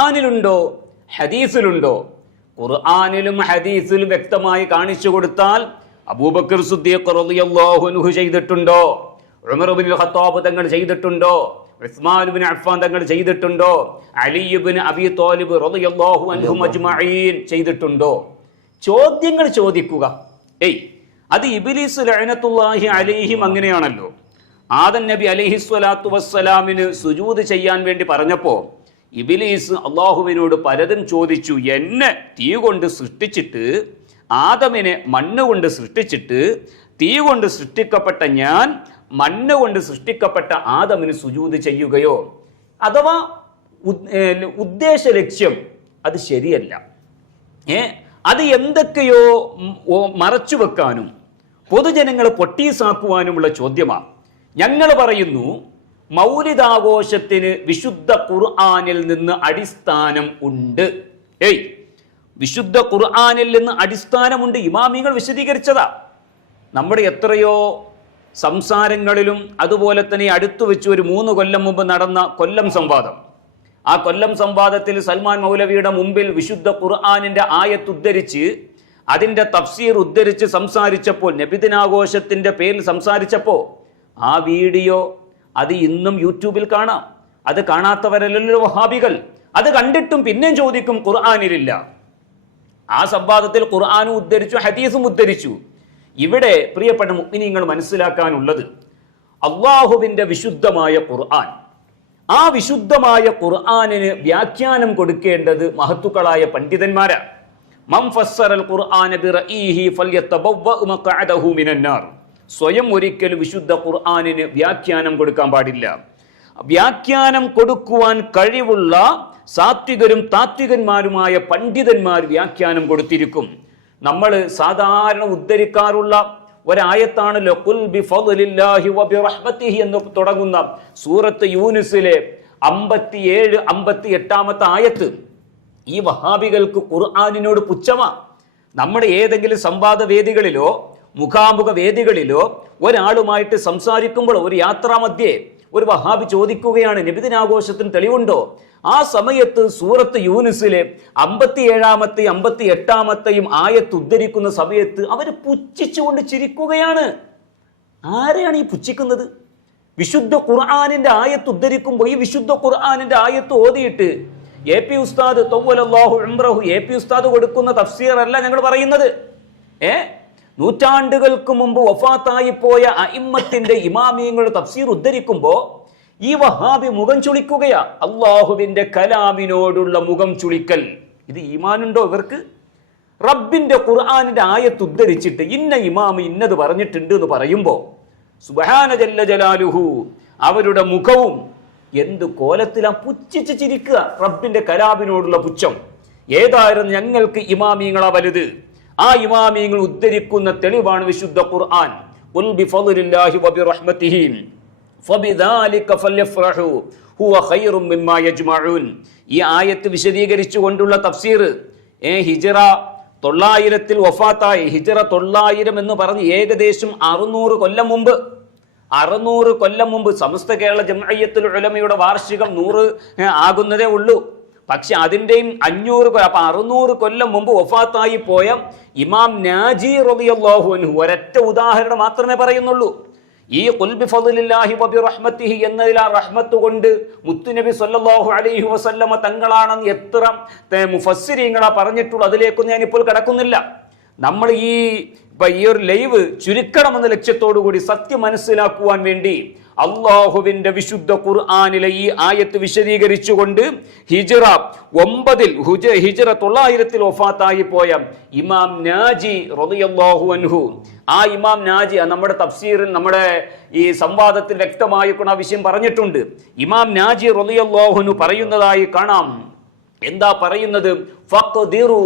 ഖുർആനിലുണ്ടോ ഹദീസിലുണ്ടോ? ഖുർആനിലും ഹദീസിലും വ്യക്തമായി കാണിച്ചു കൊടുത്താൽ അബൂബക്കർ സിദ്ദീഖ് റളിയല്ലാഹു അൻഹു ചെയ്തിട്ടുണ്ടോ? ഉമർ ഇബ്നുൽ ഖത്താബ് തങ്ങൾ ചെയ്തിട്ടുണ്ടോ? ഉസ്മാൻ ഇബ്നു അഫ്ഫാൻ തങ്ങൾ ചെയ്തിട്ടുണ്ടോ? അലി ഇബ്നു അബീ ത്വാലിബ് റളിയല്ലാഹു അൻഹും അജ്മഈൻ ചെയ്തിട്ടുണ്ടോ? ചോദ്യങ്ങൾ ചോദിക്കുക. അത് ഇബ്ലീസ് ലഅനത്തുല്ലാഹി അലൈഹിം അങ്ങനെയാണല്ലോ. ആദം നബി അലൈഹിസ്സലാത്തു വസ്സലാമിന് സുജൂദ് ചെയ്യാൻ വേണ്ടി പറഞ്ഞപ്പോൾ ഇബ്ലീസ് അള്ളാഹുവിനോട് പലതും ചോദിച്ചു. എന്നെ തീ കൊണ്ട് സൃഷ്ടിച്ചിട്ട്, ആദമിനെ മണ്ണ് കൊണ്ട് സൃഷ്ടിച്ചിട്ട്, തീ കൊണ്ട് സൃഷ്ടിക്കപ്പെട്ട ഞാൻ മണ്ണ് കൊണ്ട് സൃഷ്ടിക്കപ്പെട്ട ആദമിന് സുജൂദ് ചെയ്യുകയോ? അഥവാ ഉദ്ദേശ ലക്ഷ്യം അത് ശരിയല്ല. അത് എന്തൊക്കെയോ മറച്ചു വെക്കാനും പൊതുജനങ്ങളെ പൊട്ടീസാക്കുവാനുമുള്ള ചോദ്യമാണ്. ഞങ്ങൾ പറയുന്നു, മൗലിദാഘോഷത്തിന് വിശുദ്ധ ഖുർആനിൽ നിന്ന് അടിസ്ഥാനം ഉണ്ട്. വിശുദ്ധ ഖുർആനിൽ നിന്ന് അടിസ്ഥാനമുണ്ട്. ഇമാമിങ്ങൾ വിശദീകരിച്ചതാ. നമ്മുടെ എത്രയോ സംസാരങ്ങളിലും അതുപോലെ തന്നെ അടുത്തു വെച്ച് ഒരു 3 കൊല്ലം മുമ്പ് നടന്ന കൊല്ലം സംവാദം, ആ കൊല്ലം സംവാദത്തിൽ സൽമാൻ മൗലവിയുടെ മുമ്പിൽ വിശുദ്ധ ഖുർആനിന്റെ ആയത്ത് ഉദ്ധരിച്ച് അതിന്റെ തഫ്സീർ ഉദ്ധരിച്ച് സംസാരിച്ചപ്പോൾ, നബിദിനാഘോഷത്തിന്റെ പേരിൽ സംസാരിച്ചപ്പോൾ ആ വീഡിയോ അത് ഇന്നും യൂട്യൂബിൽ കാണാം. അത് കാണാത്തവരല്ലല്ലോ വഹാബികൾ. അത് കണ്ടിട്ടും പിന്നെയും ചോദിക്കും ഖുർആനിലില്ല. ആ സംവാദത്തിൽ ഖുർആനും ഉദ്ധരിച്ചു, ഹദീസും ഉദ്ധരിച്ചു. ഇവിടെ പ്രിയപ്പെട്ട മുഅ്മിനീങ്ങൾ മനസ്സിലാക്കാനുള്ളത്, അള്ളാഹുവിന്റെ വിശുദ്ധമായ ഖുർആൻ, ആ വിശുദ്ധമായ ഖുർആനിന് വ്യാഖ്യാനം കൊടുക്കേണ്ടത് മഹത്തുക്കളായ പണ്ഡിതന്മാരാണ്. മൻ ഫസ്സറൽ ഖുർആന ബിറഈഹി ഫൽയതബവ്വ മഖഅദഹു മിനന്നാർ. സ്വയം ഒരിക്കലും വിശുദ്ധ ഖുർആനിന് വ്യാഖ്യാനം കൊടുക്കാൻ പാടില്ല. വ്യാഖ്യാനം കൊടുക്കുവാൻ കഴിവുള്ള സാത്വികരും താത്വികന്മാരുമായ പണ്ഡിതന്മാർ വ്യാഖ്യാനം കൊടുത്തിരിക്കും. നമ്മൾ സാധാരണ ഉദ്ധരിക്കാറുള്ള ഒരായത്താണല്ലോ ഖുൽ ബിഫദ്ലില്ലാഹി വബിറഹ്മതിഹി എന്ന് തുടങ്ങുന്ന സൂറത്ത് യൂനുസിലെ 57-58 ആയത്ത്. ഈ വഹാബികൾക്ക് ഖുർആനിനോട് പുച്ഛമാ. നമ്മുടെ ഏതെങ്കിലും സംവാദ വേദികളിലോ മുഖാമുഖ വേദികളിലോ ഒരാളുമായിട്ട് സംസാരിക്കുമ്പോൾ ഒരു യാത്രാമധ്യേ ഒരു വഹാബി ചോദിക്കുകയാണ്, നബിദിനാഘോഷത്തിന് തെളിവുണ്ടോ? ആ സമയത്ത് സൂറത്ത് യൂനുസിലെ 57-ാമത്തെയും 58-ാമത്തെയും ആയത്ത് ഉദ്ധരിക്കുന്ന സമയത്ത് അവർ പുച്ഛിച്ചുകൊണ്ട് ചിരിക്കുകയാണ്. ആരെയാണ് ഈ പുച്ഛിക്കുന്നത്? വിശുദ്ധ ഖുർആനിന്റെ ആയത്ത് ഉദ്ധരിക്കുമ്പോൾ ഈ വിശുദ്ധ ഖുർആനിന്റെ ആയത്ത് ഓതിയിട്ട് AP ഉസ്താദ് തവ്വലല്ലാഹു ഉംറഹു AP ഉസ്താദ് കൊടുക്കുന്ന തഫ്സീർ അല്ല ഞങ്ങൾ പറയുന്നത്. നൂറ്റാണ്ടുകൾക്ക് മുമ്പ് വഫാത്തായി പോയ അഇമ്മത്തിന്റെ ഇമാമിയങ്ങളുടെ തഫ്സീർ ഉദ്ധരിക്കുമ്പോൾ ഈ വഹാബി മുഖം ചുളിക്കുകയാ. അള്ളാഹുവിന്റെ കലാമിനോടുള്ള മുഖം ചുളിക്കൽ, ഇത് ഈമാനുണ്ടോ ഇവർക്ക്? റബ്ബിന്റെ ഖുർആനിന്റെ ആയത്ത് ഉദ്ധരിച്ചിട്ട് ഇന്ന ഇമാമ് ഇന്നത് പറഞ്ഞിട്ടുണ്ട് എന്ന് പറയുമ്പോ സുബ്ഹാന ജല്ല ജലാലുഹു അവരുടെ മുഖവും എന്ത് കോലത്തിലാ പുച്ഛിച്ച് ചിരിക്കുക. റബ്ബിന്റെ കലാമിനോടുള്ള പുച്ഛം. ഏതായിരുന്നു ഞങ്ങൾക്ക് ഇമാമിയങ്ങളാ വലുത്. ആ ഇമാമിയങ്ങൾ ഉദ്ധരിക്കുന്ന തെളിവാണ് വിശുദ്ധ ഖുർആൻ. ഖുൽ ബിഫദ്ലില്ലാഹി വബിറഹ്മതിഹി ഫബിദാലിക ഫൽയഫ്റഹു ഹുവ ഖൈറും മിമ്മാ യജ്മഊൻ. ഈ ആയത്ത് വിശദീകരിച്ചുകൊണ്ടുള്ള തഫ്സീർ ഹിജ്റ 900 വഫാത്തായി. ഹിജ്റ 900 എന്ന് പറഞ്ഞ് ഏകദേശം 600 കൊല്ലം മുമ്പ് 600 കൊല്ലം മുമ്പ് സമസ്ത കേരള ജംഇയ്യത്തുൽ ഉലമയുടെ വാർഷികം 100 ആകുന്നതേ ഉള്ളൂ. പക്ഷെ അതിൻ്റെയും 500 അപ്പൊ 600 കൊല്ലം മുമ്പ് വഫാത്തായി പോയ ഇമാം നാജി റളിയല്ലാഹു അൻഹു ഒരൊറ്റ ഉദാഹരണം മാത്രമേ പറയുന്നുള്ളൂ. ഈ ഖുൽ ബിഫദ്ലില്ലാഹി വബിറഹ്മതിഹി എന്നതിൽ ആ റഹ്മത്ത് കൊണ്ട് മുത്തുനബി സല്ലല്ലാഹു അലൈഹി വസല്ലമ തങ്ങളാണെന്ന് എത്ര മുഫസ്സിരീങ്ങളാ പറഞ്ഞിട്ടുള്ളൂ. അതിലേക്കൊന്നും ഞാനിപ്പോൾ കടക്കുന്നില്ല. നമ്മൾ ഈ ഒരു ലൈവ് ചുരുക്കണമെന്ന ലക്ഷ്യത്തോടു കൂടി സത്യം മനസ്സിലാക്കുവാൻ വേണ്ടി അള്ളാഹുവിന്റെ വിശുദ്ധ ഖുർആനിലെ ഈ ആയത്ത് വിശദീകരിച്ചുകൊണ്ട് ഹിജ്റ 900 വഫാത്തായി പോയ ഇമാം നാജി റളിയല്ലാഹു അൻഹു, ആ ഇമാം നാജി നമ്മുടെ തഫ്സീറിൽ നമ്മുടെ ഈ സംവാദത്തിൽ വ്യക്തമായി ആ വിഷയം പറഞ്ഞിട്ടുണ്ട്. ഇമാം നാജി റളിയല്ലാഹു അൻഹു പറയുന്നതായി കാണാം. എന്താ പറയുന്നത്? ഫഖ്ദിറു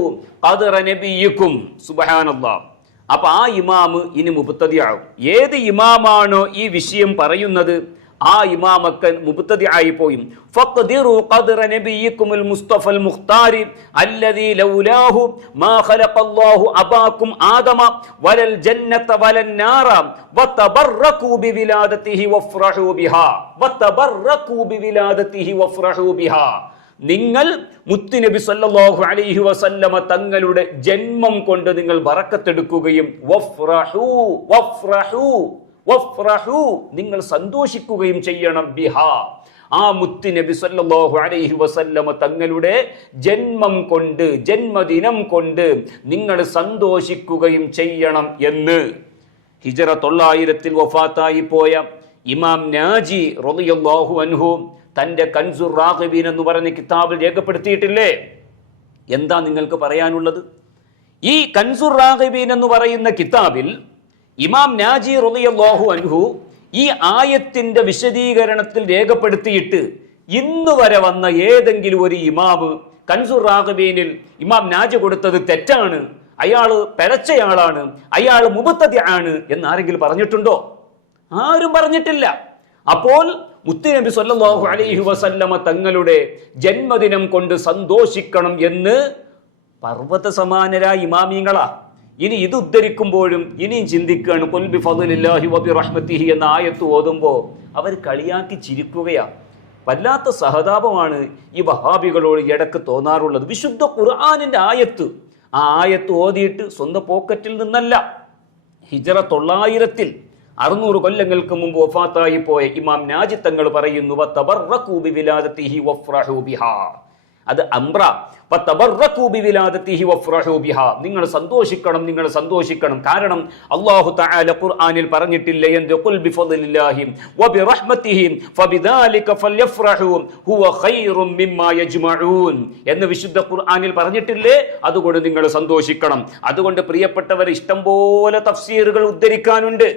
ഖദ്റ നബിയിക്കും. സുബ്ഹാനല്ലാഹ്. അപ്പൊ ആ ഇമാമ് ഇനി മുബ്തദിആവും. ഏത് ഇമാമാണോ ഈ വിഷയം പറയുന്നത് ആ ഇമാമൊക്കെ മുബ്തദിആയി പോയി. ഫഖ്ദിറു ഖദ്റ നബിയിക്കുൽ മുസ്തഫൽ മുഖ്താരി അല്ലദീ ലൗലാഹു മാ ഖലഖല്ലാഹു അബാകും ആദമ വലൽ ജന്നത വലൻ നാറ വതബറകൂ ബിവിലാദതിഹി വഫ്റഹൂ ബിഹാ വതബറകൂ ബിവിലാദതിഹി വഫ്റഹൂ ബിഹാ. നിങ്ങൾ മുത്തുനബി സല്ലല്ലാഹു അലൈഹി വസല്ലമ തങ്ങളുടെ ജന്മം കൊണ്ട് നിങ്ങൾ ബറക്കത്തെടുക്കുകയും വഫ്റഹു വഫ്റഹു വഫ്റഹു നിങ്ങൾ സന്തോഷിക്കുകയും ചെയ്യണം ബിഹാ, ആ മുത്തുനബി സല്ലല്ലാഹു അലൈഹി വസല്ലമ തങ്ങളുടെ ജന്മം കൊണ്ട്, ജന്മദിനം കൊണ്ട് നിങ്ങൾ സന്തോഷിക്കുകയും ചെയ്യണം എന്ന് ഹിജറ 900 വഫാത്തായി പോയ ഇമാം നാജി റളിയല്ലാഹു അൻഹു തന്റെ കൻസുർ റാഗിബീൻ എന്ന് പറഞ്ഞ കിതാബിൽ രേഖപ്പെടുത്തിയിട്ടില്ലേ? എന്താ നിങ്ങൾക്ക് പറയാനുള്ളത്? ഈ കൻസുർ റാഗിബീൻ എന്ന് പറയുന്ന കിതാബിൽ ഇമാം നാജി റളിയല്ലാഹു അൻഹു ഈ ആയത്തിന്റെ വിശദീകരണത്തിൽ രേഖപ്പെടുത്തിയിട്ട് ഇന്ന് വരെ വന്ന ഏതെങ്കിലും ഒരു ഇമാമ് കൻസുർ റാഗിബീനിൽ ഇമാം നാജി കൊടുത്തത് തെറ്റാണ്, അയാള് പിഴച്ചയാളാണ്, അയാൾ മുബത്തദി ആണ് എന്ന് ആരെങ്കിലും പറഞ്ഞിട്ടുണ്ടോ? ആരും പറഞ്ഞിട്ടില്ല. അപ്പോൾ മുത്തുനബി സല്ലല്ലാഹു അലൈഹി വസല്ലമ തങ്ങളുടെ ജന്മദിനം കൊണ്ട് സന്തോഷിക്കണം എന്ന് പർവ്വത സമാനരായ ഇമാമിങ്ങളാ. ഇനി ഇത് ഉദ്ധരിക്കുമ്പോഴും ഇനിയും ചിന്തിക്കുകയാണ്, ഖുൽ ബിഫദ്ലില്ലാഹി വബിറഹ്മതിഹി എന്ന ആയത്ത് ഓതുമ്പോൾ അവർ കളിയാക്കി ചിരിക്കുകയാ. വല്ലാത്ത സഹതാപമാണ് ഈ വഹാബികളോട് ഇടക്ക് തോന്നാറുള്ളത്. വിശുദ്ധ ഖുർആനിന്റെ ആയത്ത്, ആ ആയത്ത് ഓതിയിട്ട് സ്വന്തം പോക്കറ്റിൽ നിന്നല്ല, ഹിജറ 900 600 കൊല്ലങ്ങൾക്ക് മുമ്പ് വഫാത്തായി പോയ ഇമാം നാജി തങ്ങൾ പറയുന്നു വതബറകൂ ബിവിലാദതിഹി വഫ്റഹൂ ബിഹാ. അത് അംറ, വതബറകൂ ബിവിലാദതിഹി വഫ്റഹൂ ബിഹാ, നിങ്ങൾ സന്തോഷിക്കണം, നിങ്ങൾ സന്തോഷിക്കണം. കാരണം അല്ലാഹു തആല ഖുർആനിൽ പറഞ്ഞിട്ടില്ലേ, ഖുൽ ബിഫദ്ലില്ലാഹി വബിറഹ്മതിഹി ഫബിദാലിക ഫൽയഫ്റഹൂ ഹുവ ഖൈറും മിമ്മാ യജ്മഊൻ എന്ന് വിശുദ്ധ ഖുർആനിൽ പറഞ്ഞിട്ടില്ലേ? അതുകൊണ്ട് നിങ്ങൾ സന്തോഷിക്കണം. അതുകൊണ്ട് പ്രിയപ്പെട്ടവർ, ഇഷ്ടം പോലെ തഫ്സീറുകൾ ഉദ്ധരിക്കാനുണ്ട്.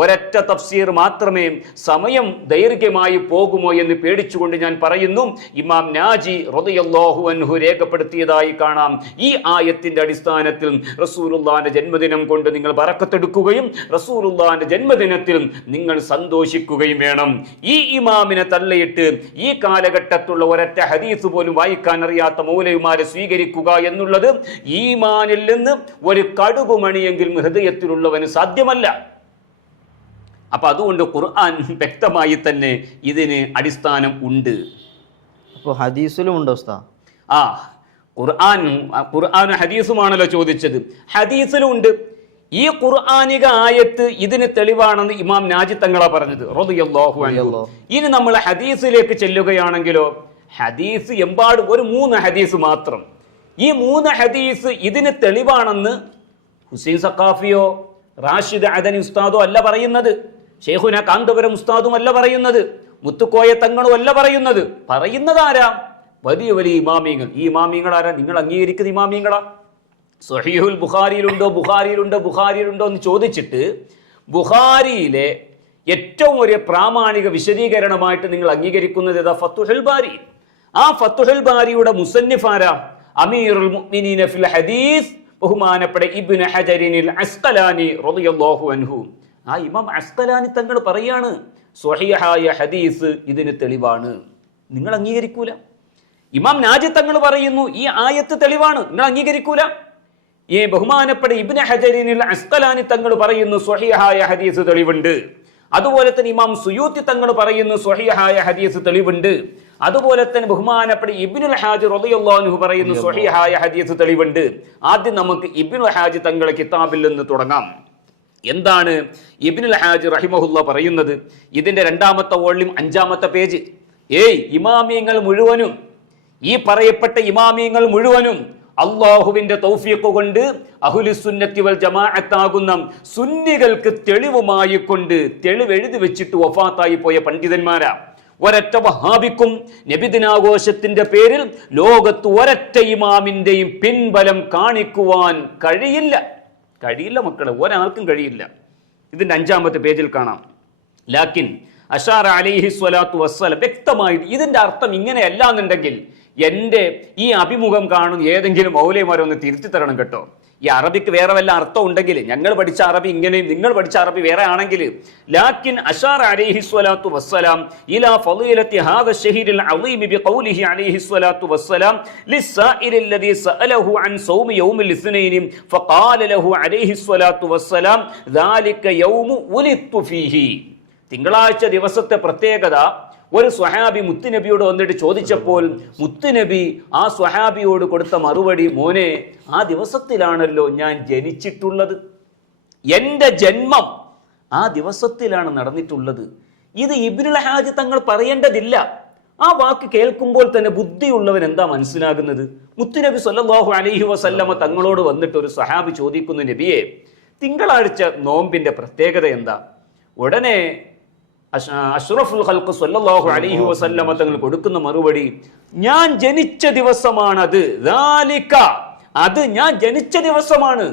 ഒരൊറ്റ തഫ്സീർ മാത്രമേ സമയം ദൈർഘ്യമായി പോകുമോ എന്ന് പേടിച്ചുകൊണ്ട് ഞാൻ പറയുന്നു. ഇമാം നാജി റളിയല്ലാഹു അൻഹു രേഖപ്പെടുത്തിയതായി കാണാം, ഈ ആയത്തിന്റെ അടിസ്ഥാനത്തിൽ റസൂലുള്ളാഹിന്റെ ജന്മദിനം കൊണ്ട് നിങ്ങൾ ബറക്കത്തെടുക്കുകയും റസൂലുള്ളാഹിന്റെ ജന്മദിനത്തിൽ നിങ്ങൾ സന്തോഷിക്കുകയും വേണം. ഈ ഇമാമിനെ തള്ളിയിട്ട് ഈ കാലഘട്ടത്തുള്ള ഒരൊറ്റ ഹദീസ് പോലും വായിക്കാൻ അറിയാത്ത മൗലവിമാരെ സ്വീകരിക്കുക എന്നുള്ളത് ഈമാനിൽ നിന്ന് ഒരു കടുകുമണിയെങ്കിലും ഹൃദയത്തിലുള്ളവന് സാധ്യമല്ല. അപ്പൊ അതുകൊണ്ട് ഖുർആൻ വ്യക്തമായി തന്നെ ഇതിന് അടിസ്ഥാനം ഉണ്ട്. അപ്പോൾ ഹദീസിലും ഉണ്ടോ ഉസ്താദ്? ഖുർആനും ഹദീസുമാണല്ലോ ചോദിച്ചത്. ഹദീസിലും ഉണ്ട്. ഈ ഖുർആനിക ആയത്ത് ഇതിന് തെളിവാണെന്ന് ഇമാം നാജി തങ്ങളാ പറഞ്ഞത് റളിയല്ലാഹു അൻഹു. ഇനി നമ്മൾ ഹദീസിലേക്ക് ചെല്ലുകയാണെങ്കിലോ, ഹദീസ് എമ്പാടും ഒരു 3 ഹദീസ് മാത്രം. ഈ 3 ഹദീസ് ഇതിന് തെളിവാണെന്ന് ഹുസൈൻ സഖാഫിയോ റാഷിദ് അദനി ഉസ്താദോ അല്ല പറയുന്നത്, ഷെയ്ഖുന കാന്തപുരം ഉസ്താദും അല്ല പറയുന്നത്, മുത്തുക്കോയ തങ്ങളും അല്ല പറയുന്നത്. പറയുന്നത് ആരാ? വലിയ വലിയ ഇമാമിങ്ങൾ. ഈ ഇമാമിങ്ങൾ ആരാ? നിങ്ങൾ അംഗീകരിക്കുന്ന ഇമാമിങ്ങളാ? സ്വഹീഹുൽ ബുഖാരിയിലുണ്ടോ ബുഖാരിയിലുണ്ടോ എന്ന് ചോദിച്ചിട്ട് ബുഖാരിയിലെ ഏറ്റവും വലിയ പ്രാമാണിക വിശദീകരണമായിട്ട് നിങ്ങൾ അംഗീകരിക്കുന്നത് ഏതാ? ഫത്തുഹുൽ ബാരി. ആ ഫത്തുഹുൽ ബാരിയുടെ മുസന്നിഫ് ആരാ? അമീറുൽ മുഅ്മിനീന ഫിൽ ഹദീസ്, ബഹുമാനപ്പെട്ട ഇബ്നു ഹജറിനിൽ അസ്ഖലാനി റളിയല്ലാഹു അൻഹു. ആ ഇമാം അസ്ഖലാനി തങ്ങൾ പറയാണ്, സ്വഹീഹായ ഹദീസ് ഇതിന് തെളിവാണ്. നിങ്ങൾ അംഗീകരിക്കൂല. ഇമാം നാജി തങ്ങൾ പറയുന്നു ഈ ആയത്ത് തെളിവാണ്, നിങ്ങൾ അംഗീകരിക്കൂല. ഈ ബഹുമാനപ്പെട്ട ഇബ്നു ഹജറിനിൽ അസ്ഖലാനി തങ്ങൾ പറയുന്നു സ്വഹീഹായ ഹദീസ് തെളിവുണ്ട്. അതുപോലെ തന്നെ ഇമാം സുയൂത്തി തങ്ങൾ പറയുന്നു സ്വഹീഹായ ഹദീസ് തെളിവുണ്ട്. അതുപോലെ തന്നെ ബഹുമാനപ്പെട്ട ഇബ്നുൽ ഹാജി റളിയല്ലാഹു അൻഹു പറയുന്നു സ്വഹീഹായ ഹദീസ് തെളിവുണ്ട്. ആദ്യം നമുക്ക് ഇബ്നുൽ ഹാജി തങ്ങളുടെ കിതാബിൽ നിന്ന് തുടങ്ങാം. എന്താണ് ഇബ്നുൽ ഹാജി റഹിമഹുല്ല പറയുന്നത്? ഇതിന്റെ 2ാമത്തെ വോള്യം 5ാമത്തെ പേജ്. ഇമാമിയങ്ങൾ മുഴുവനും, ഈ പറയപ്പെട്ട ഇമാമിയങ്ങൾ മുഴുവനും അള്ളാഹുവിന്റെ തൗഫീഖ് കൊണ്ട് അഹ്ലുസുന്നത്തി വൽ ജമാഅത്താകുന്ന സുന്നികൾക്ക് തെളിവുമായി കൊണ്ട് തെളിവ് എഴുതി വെച്ചിട്ട് വഫാത്തായി പോയ പണ്ഡിതന്മാരാ. ഒരൊറ്റ വഹാബിക്കും നബിദിനാഘോഷത്തിന്റെ പേരിൽ ലോകത്ത് ഒരൊറ്റ ഇമാമിന്റെയും പിൻബലം കാണിക്കുവാൻ കഴിയില്ല മക്കളെ, ഒരാൾക്കും കഴിയില്ല. ഇതിന്റെ 5ാമത്തെ പേജിൽ കാണാം. ലാക്കിൻ അഷാറ അലൈഹി സ്വലാത്തു വസ്സലാം വ്യക്തമായിട്ട് ഇതിന്റെ അർത്ഥം ഇങ്ങനെയല്ല എന്നുണ്ടെങ്കിൽ എൻ്റെ ഈ അഭിമുഖം കാണുന്ന ഏതെങ്കിലും മൗലവിമാരൊന്ന് തിരുത്തി തരണം കേട്ടോ. ഈ അറബിക്ക് വേറെ വല്ല അർത്ഥം ഉണ്ടെങ്കിൽ, ഞങ്ങൾ പഠിച്ച അറബി ഇങ്ങനെയും നിങ്ങൾ പഠിച്ച അറബി വേറെ ആണെങ്കിൽ, ലാക്കിൻ അഷാറ അലൈഹി സ്വലാത്തു വസ്സലാം ഇലാ ഫളീലത്തി ഹാദ ശഹീരിൽ അളീം ബിഖൗലിഹി അലൈഹി സ്വലാത്തു വസ്സലാം ലിസ്സാഇൽ അല്ലദീ സഅലഹു അൻ സൗമി യൗമിൽ ഇസ്നൈനി ഫഖാല ലഹു അലൈഹി സ്വലാത്തു വസ്സലാം ദാലിക യൗമു ഉലിത്തു ഫീഹി. തിങ്കളാഴ്ച ദിവസത്തെ പ്രത്യേകത ഒരു സ്വഹാബി മുത്തുനബിയോട് വന്നിട്ട് ചോദിച്ചപ്പോൾ മുത്തുനബി ആ സ്വഹാബിയോട് കൊടുത്ത മറുപടി, മോനെ, ആ ദിവസത്തിലാണല്ലോ ഞാൻ ജനിച്ചിട്ടുള്ളത്, എൻ്റെ ജന്മം ആ ദിവസത്തിലാണ് നടന്നിട്ടുള്ളത്. ഇത് ഇബ്നുൽ ഹാജ് തങ്ങൾ പറയേണ്ടതില്ല. ആ വാക്ക് കേൾക്കുമ്പോൾ തന്നെ ബുദ്ധിയുള്ളവൻ എന്താ മനസ്സിലാകുന്നത്? മുത്തുനബി സല്ലല്ലാഹു അലൈഹി വസല്ലമ തങ്ങളോട് വന്നിട്ട് ഒരു സ്വഹാബി ചോദിക്കുന്നു, നബിയെ, തിങ്കളാഴ്ച നോമ്പിന്റെ പ്രത്യേകത എന്താ? ഉടനെ അഷ്റഫുൽ ഖൽഖ് സല്ലല്ലാഹു അലൈഹി വസല്ലമ തങ്ങൾ കൊടുക്കുന്ന മറുപടി, ഞാൻ ജനിച്ച ദിവസമാണത്, അത് ഞാൻ ജനിച്ച ദിവസമാണ്.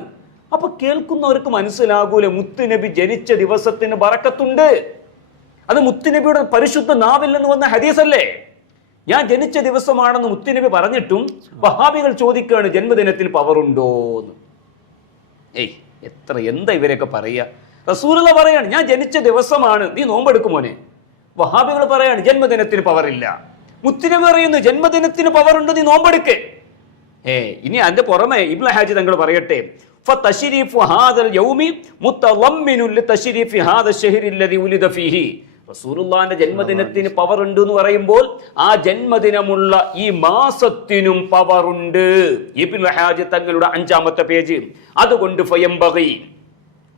അപ്പൊ കേൾക്കുന്നവർക്ക് മനസ്സിലാകൂലെ, മുത്തുനബി ജനിച്ച ദിവസത്തിന് ബറക്കത്തുണ്ട്. അത് മുത്തുനബിയുടെ പരിശുദ്ധ നാവിൽ നിന്ന് വന്ന ഹദീസല്ലേ? ഞാൻ ജനിച്ച ദിവസമാണെന്ന് മുത്തുനബി പറഞ്ഞിട്ടും വഹാബികൾ ചോദിക്കുകയാണ്, ജന്മദിനത്തിന് പവറുണ്ടോന്ന്. എന്താ ഇവരൊക്കെ പറയുക? റസൂലുള്ള പറയാണ്, ഞാൻ ജനിച്ച ദിവസമാണ്, നീ നോമ്പെടുക്കുമോനെ. വഹാബികൾ പറയാണ്, ജന്മദിനത്തിന് പവറില്ല. മുത്തുനബി പറയുന്നു, ജന്മദിനത്തിന് പവറുണ്ട്, നീ നോമ്പെടുക്ക്. ഇനി അതിന്റെ പുറമെ ഇബ്നുൽ ഹാജി തങ്ങൾ പറയട്ടെ, റസൂലുള്ളാഹിന്റെ ജന്മദിനത്തിന് പവർ ഉണ്ട് എന്ന് പറയുമ്പോൾ ആ ജന്മദിനമുള്ള ഈ മാസത്തിനും പവറുണ്ട്. ഇബ്നുൽ ഹാജി തങ്ങളുടെ 5-ാമത്തെ പേജ്. അതുകൊണ്ട്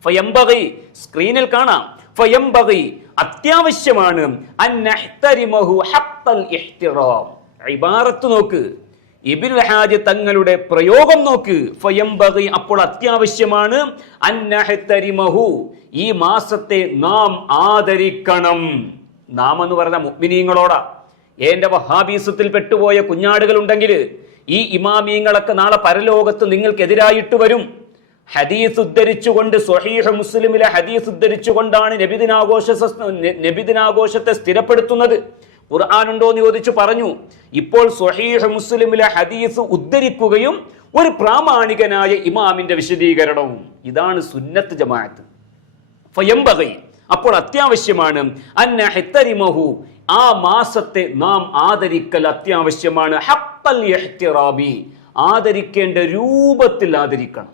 ഫയംബഗി സ്ക്രീനിൽ കാണാം. ഫയംബഗി അത്യാവശ്യമാണ്, അൻ നഹ്തരിമഹു ഹഖ്ഖൽ ഇഹ്തിറാം. ഇബാറത്ത് നോക്ക്, ഇബ്നുൽ ഹാജി തങ്ങളുടെ പ്രയോഗം നോക്ക്. ഫയംബഗി അപ്പോൾ അത്യാവശ്യമാണ്, അൻ നഹ്തരിമഹു ഈ മാസത്തെ നാം ആദരിക്കണം. നാം എന്ന് പറഞ്ഞ മുഅ്മിനീങ്ങളോടാ. എന്റെ വഹാബീസത്തിൽ പെട്ടുപോയ കുഞ്ഞാടുകൾ ഉണ്ടെങ്കിൽ ഈ ഇമാമീങ്ങളൊക്കെ നാളെ പരലോകത്ത് നിങ്ങൾക്കെതിരായിട്ട് വരും. ഹദീസ് ഉദ്ധരിച്ചുകൊണ്ട്, സ്വഹീഹ് മുസ്ലിമിലെ ഹദീസ് ഉദ്ധരിച്ചുകൊണ്ടാണ് നബിദിനാഘോഷത്തെ സ്ഥിരപ്പെടുത്തുന്നത്. ഖുർആൻ ഉണ്ടോ എന്ന് ചോദിച്ചു, പറഞ്ഞു. ഇപ്പോൾ സ്വഹീഹ് മുസ്ലിമിലെ ഹദീസ് ഉദ്ധരിക്കുകയും ഒരു പ്രാമാണികനായ ഇമാമിന്റെ വിശദീകരണവും. ഇതാണ് സുന്നത്ത് ജമാഅത്ത്. ഫയംബഗി അപ്പോൾ അത്യാവശ്യമാണ്, അന്നഹ്തരിമഹു ആ മാസത്തെ നാം ആദരിക്കൽ അത്യാവശ്യമാണ്. ഹഖ്ഖൽ ഇഹ്തിറാബി ആദരിക്കേണ്ട രൂപത്തിൽ ആദരിക്കണം.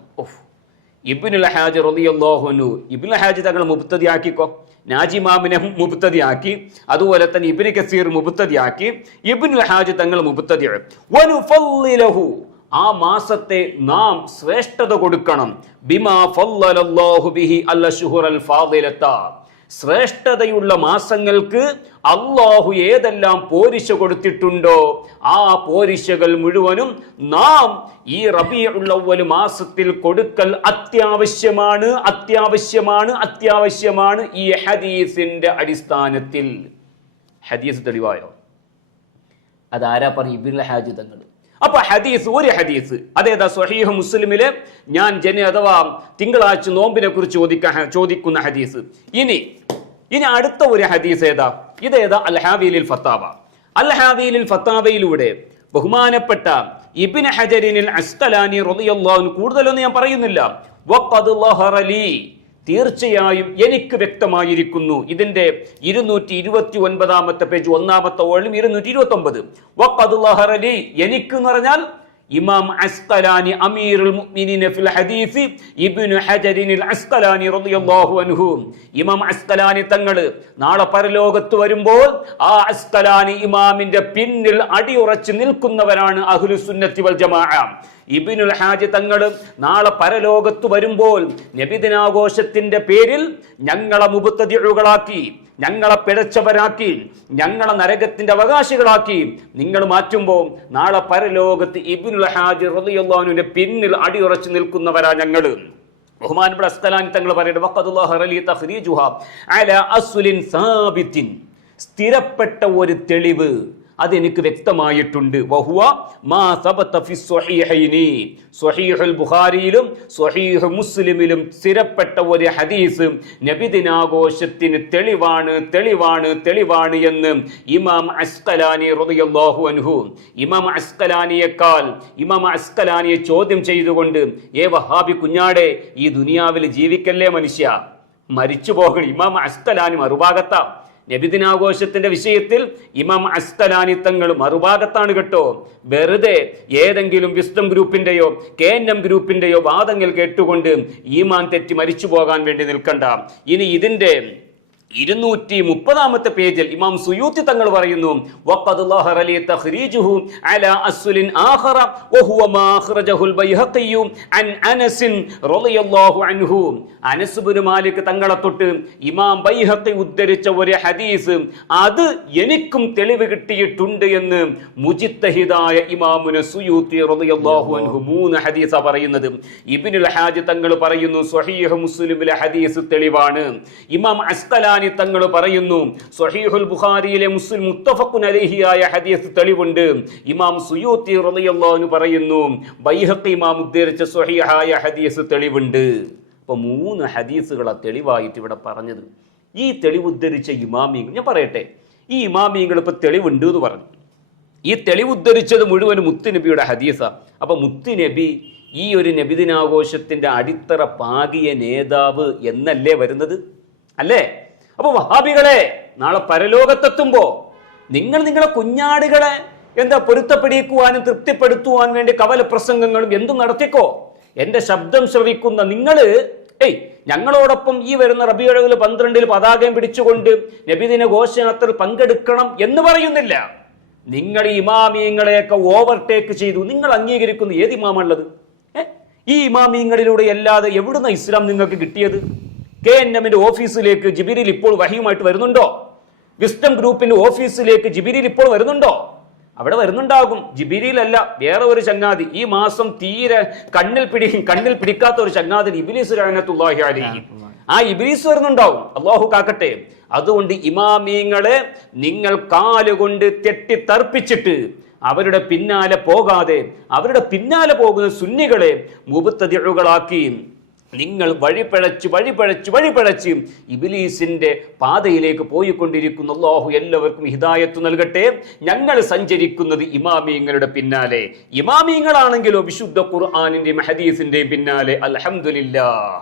ഇബ്നുൽ ഹാജ് റളിയല്ലാഹു അൻഹു, ഇബ്നുൽ ഹാജ് തങ്ങൾ മുബ്തദിയാക്കിക്കോ, നാജിമാമിനെ മുബ്തദിയാക്കി, അതുപോലെ തന്നെ ഇബ്നു കസീർ മുബ്തദിയാക്കി, ഇബ്നുൽ ഹാജ് തങ്ങൾ മുബ്തദി. വനുഫള്ളിലഹു ആ മാസത്തെ നാം ശ്രേഷ്ഠത കൊടുക്കണം. ബിമാ ഫള്ളലല്ലാഹു ബിഹി അൽ-ശുഹുറൽ ഫാദിലത ശ്രേഷ്ഠതയുള്ള മാസങ്ങൾക്ക് അള്ളാഹു ഏതെല്ലാം പോരിശ കൊടുത്തിട്ടുണ്ടോ ആ പോരിശകൾ മുഴുവനും നാം ഈ റബീഉൽ അവ്വൽ മാസത്തിൽ കൊടുക്കൽ അത്യാവശ്യമാണ്, അത്യാവശ്യമാണ്, അത്യാവശ്യമാണ്. ഈ ഹദീസിന്റെ അടിസ്ഥാനത്തിൽ ഹദീസ് തെളിവായോ? അതാരാ പറയും? ഇബ്നുൽ ഹാജി തങ്ങൾ. അപ്പൊ ഹദീസ്, ഒരു ഹദീസ് അതേതാ? സ്വഹീഹ് മുസ്ലിമിലെ ഞാൻ അഥവാ തിങ്കളാഴ്ച നോമ്പിനെ കുറിച്ച് ചോദിക്കുന്ന ഹദീസ്. ഇനി അടുത്ത ഒരു ഹദീസ് ഏതാ? ഇതേതാ? അൽ-ഹാവീലിൽ ഫത്താവ. അൽ-ഹാവീലിൽ ഫത്താവയിലൂടെ ബഹുമാനപ്പെട്ട ഇബ്നു ഹജറിനിൽ അസ്ഖലാനി റളിയല്ലാഹു അൻഹു, കൂടുതലൊന്നും ഞാൻ പറയുന്നില്ല, വഖദ് ലഹറ ലീ തീർച്ചയായും എനിക്ക് വ്യക്തമായിരിക്കുന്നു. ഇതിന്റെ 229-ാമത്തെ പേജ്, 1-ാമത്തെ വോളിയം 229. വഖദ് ലഹറ ലീ എനിക്ക് എന്ന് പറഞ്ഞാൽ ഇമാം അസ്ഖലാനി അമീറുൽ മുഅ്മിനീൻ ഫിൽ ഹദീസ് ഇബ്നു ഹജറിനിൽ അസ്ഖലാനി റളിയല്ലാഹു അൻഹു, ഇമാം അസ്ഖലാനി തങ്ങൾ നാളെ പരലോകത്ത് വരുമ്പോൾ ആ അസ്ഖലാനി ഇമാമിന്റെ പിന്നിൽ അടിയുറച്ച് നിൽക്കുന്നവരാണ് അഹ്ലുസ് സുന്നത്തി വൽ ജമാഅ. ഇബ്നുൽ ഹാജി തങ്ങൾ നാളെ പരലോകത്ത് വരുമ്പോൾ നബിദിനാഘോഷത്തിന്റെ പേരിൽ ഞങ്ങളെ മുബ്തദിഉകളാക്കി, ഞങ്ങളെ പിഴച്ചവരാക്കി, ഞങ്ങളെ നരകത്തിന്റെ അവകാശികളാക്കി നിങ്ങൾ മാറ്റുമ്പോൾ നാളെ പരലോകത്ത് ഇബ്നുൽ ഹാജി റളിയല്ലാഹു അൻഹുവിന്റെ പിന്നിൽ അടിയുറച്ചു നിൽക്കുന്നവരാ ഞങ്ങൾ. ബഹുമാനപ്പെട്ട അസ്ഖലാനി തങ്ങൾ പറയുന്നത്, വഖദ് ലഹറ ലീ തഖ്രീജുഹാ അലാ അസ്ലിൻ സാബിത്തിൻ സ്ഥിരപ്പെട്ട ഒരു തെളിവ് അതെനിക്ക് വ്യക്തമായിട്ടുണ്ട്. വഹുവ മാ സബത ഫി സ്വഹീഹൈനി സ്വഹീഹുൽ ബുഖാരിയിലും സ്വഹീഹ് മുസ്ലിമിലും സ്ഥിരപ്പെട്ട ഒരു ഹദീസ് നബിദിനാഘോഷത്തിന് തെളിവാണ്, തെളിവാണ്, തെളിവാണ് എന്ന് ഇമാം അസ്ഖലാനി റളിയല്ലാഹു അൻഹു, ഇമാം അസ്ഖലാനിയെ ചോദ്യം ചെയ്തുകൊണ്ട്, വഹാബി കുഞ്ഞാടെ, ഈ ദുനിയാവിൽ ജീവിക്കല്ലേ മനുഷ്യ, മരിച്ചു പോകണം. ഇമാം അസ്ഖലാനി മറുഭാഗത്താ. നബിദിനാഘോഷത്തിന്റെ വിഷയത്തിൽ ഇമാം അസ്ഖലാനി തങ്ങൾ മറുഭാഗത്താണ് കേട്ടോ. വെറുതെ ഏതെങ്കിലും വിസ്ഡം ഗ്രൂപ്പിന്റെയോ KNM ഗ്രൂപ്പിന്റെയോ വാദങ്ങൾ കേട്ടുകൊണ്ട് ഈമാൻ തെറ്റി മരിച്ചു പോകാൻ വേണ്ടി നിൽക്കണ്ട. ഇനി ഇതിന്റെ 230 പേജിൽ ഇമാം സുയൂത്തി തങ്ങൾ പറയുന്നു വഖദ് ലഹറ ലി തഖ്രീജുഹു അലാ അസ്ലിൻ ആഖറ വഹുവ മാ അഖ്റജഹുൽ ബൈഹഖി അൻ അനസ് റളിയല്ലാഹു അൻഹു. അനസ് ഇബ്നു മാലിക് തങ്ങളെ തൊട്ട് ഇമാം ബൈഹഖി ഉദ്ധരിച്ച ഒരു ഹദീസ്, അത് എനിക്കും തെളിവ് കിട്ടിയിട്ടുണ്ട് എന്ന് മുജ്തഹിദായ ഇമാമുന സുയൂത്തി റളിയല്ലാഹു അൻഹു 3 ഹദീസാ പറയുന്നത്. ഇബ്നുൽ ഹാജ് തങ്ങൾ പറയുന്നു സ്വഹീഹ് മുസ്ലിമിലെ ഹദീസ് തെളിവാണ്. ഇമാം അസ്ഖലാനി തങ്ങൾ പറയുന്നു സ്വഹീഹുൽ ബുഖാരിയിലെ മുസ്ലിം മുത്തഫഖുൻ അലൈഹിയായ ഹദീസ് തെളിവുണ്ട്. ഇമാം സുയൂത്തി റളിയല്ലാഹു അൻഹു പറയുന്നു ബൈഹഖി ഇമാം ഉദ്ധരിച്ച സ്വഹീഹായ ഹദീസ് തെളിവുണ്ട്. അപ്പൊ 3 ഹദീസുകളാ തെളിവായിട്ട് ഇവിടെ പറഞ്ഞത്. ഈ തെളിവ് ഉദ്ധരിച്ച ഇമാമിങ്ങൾ, ഞാൻ പറയട്ടെ, ഈ ഇമാമിങ്ങൾ ഇപ്പൊ തെളിവുണ്ട് എന്ന് പറഞ്ഞു. ഈ തെളിവ് ഉദ്ധരിച്ചത് മുഴുവൻ മുത്തുനബിയുടെ ഹദീസാ. അപ്പൊ മുത്തുനബി ഈ ഒരു നബിദിനാഘോഷത്തിന്റെ അടിത്തറ പാകിയ നേതാവ് എന്നല്ലേ വരുന്നത്, അല്ലേ? അപ്പൊ വഹാബികളെ, നാളെ പരലോകത്തെത്തുമ്പോ നിങ്ങളെ കുഞ്ഞാടുകളെ പൊരുത്തപ്പെടിക്കുവാനും തൃപ്തിപ്പെടുത്തുവാൻ വേണ്ടി കവല പ്രസംഗങ്ങളും എന്തും നടത്തിക്കോ. എന്റെ ശബ്ദം ശ്രവിക്കുന്ന നിങ്ങള് ഞങ്ങളോടൊപ്പം ഈ വരുന്ന റബീഉൽ അവ്വൽ 12 പതാകയും പിടിച്ചുകൊണ്ട് നബിദിന ഘോഷയാത്രയിൽ പങ്കെടുക്കണം എന്ന് പറയുന്നില്ല. നിങ്ങൾ ഇമാമിയങ്ങളെയൊക്കെ ഓവർടേക്ക് ചെയ്തു. നിങ്ങൾ അംഗീകരിക്കുന്ന ഏത് ഇമാമുള്ളത്? ഈ ഇമാമിയങ്ങളിലൂടെ അല്ലാതെ എവിടുന്ന ഇസ്ലാം നിങ്ങൾക്ക് കിട്ടിയത്? KNM ഓഫീസിലേക്ക് ജിബിരിൽ ഇപ്പോൾ വഹിയുമായിട്ട് വരുന്നുണ്ടോ? വിസ്ഡം ഗ്രൂപ്പിന്റെ ഓഫീസിലേക്ക് ജിബിരിൽ ഇപ്പോൾ വരുന്നുണ്ടോ? അവിടെ വരുന്നുണ്ടാകും. ജിബിരിൽ അല്ല, വേറെ ഒരു ചങ്ങാതി. ഈ മാസം തീരെ കണ്ണിൽ പിടിക്കാത്ത ഒരു ചങ്ങാതി ഇബ്ലീസ് ലഅനത്തുല്ലാഹി അലൈഹി. ആ ഇബ്ലീസ് വരുന്നുണ്ടാവും. അല്ലാഹു കാക്കട്ടെ. അതുകൊണ്ട് ഇമാമിങ്ങളെ നിങ്ങൾ കാലുകൊണ്ട് തെറ്റിത്തർപ്പിച്ചിട്ട് അവരുടെ പിന്നാലെ പോകാതെ, അവരുടെ പിന്നാലെ പോകുന്ന സുന്നികളെ മുബ്തദിഉകളാക്കി നിങ്ങൾ വഴിപഴച്ച് ഇബ്ലീസിന്റെ പാതയിലേക്ക് പോയിക്കൊണ്ടിരിക്കുന്നു. അല്ലാഹു എല്ലാവർക്കും ഹിദായത്ത് നൽകട്ടെ. ഞങ്ങൾ സഞ്ചരിക്കുന്നത് ഇമാമിയങ്ങളുടെ പിന്നാലെ. ഇമാമിയങ്ങളാണെങ്കിലോ വിശുദ്ധ ഖുർആനിന്റെയും ഹദീസിന്റെയും പിന്നാലെ. അൽഹംദുലില്ലാഹ്.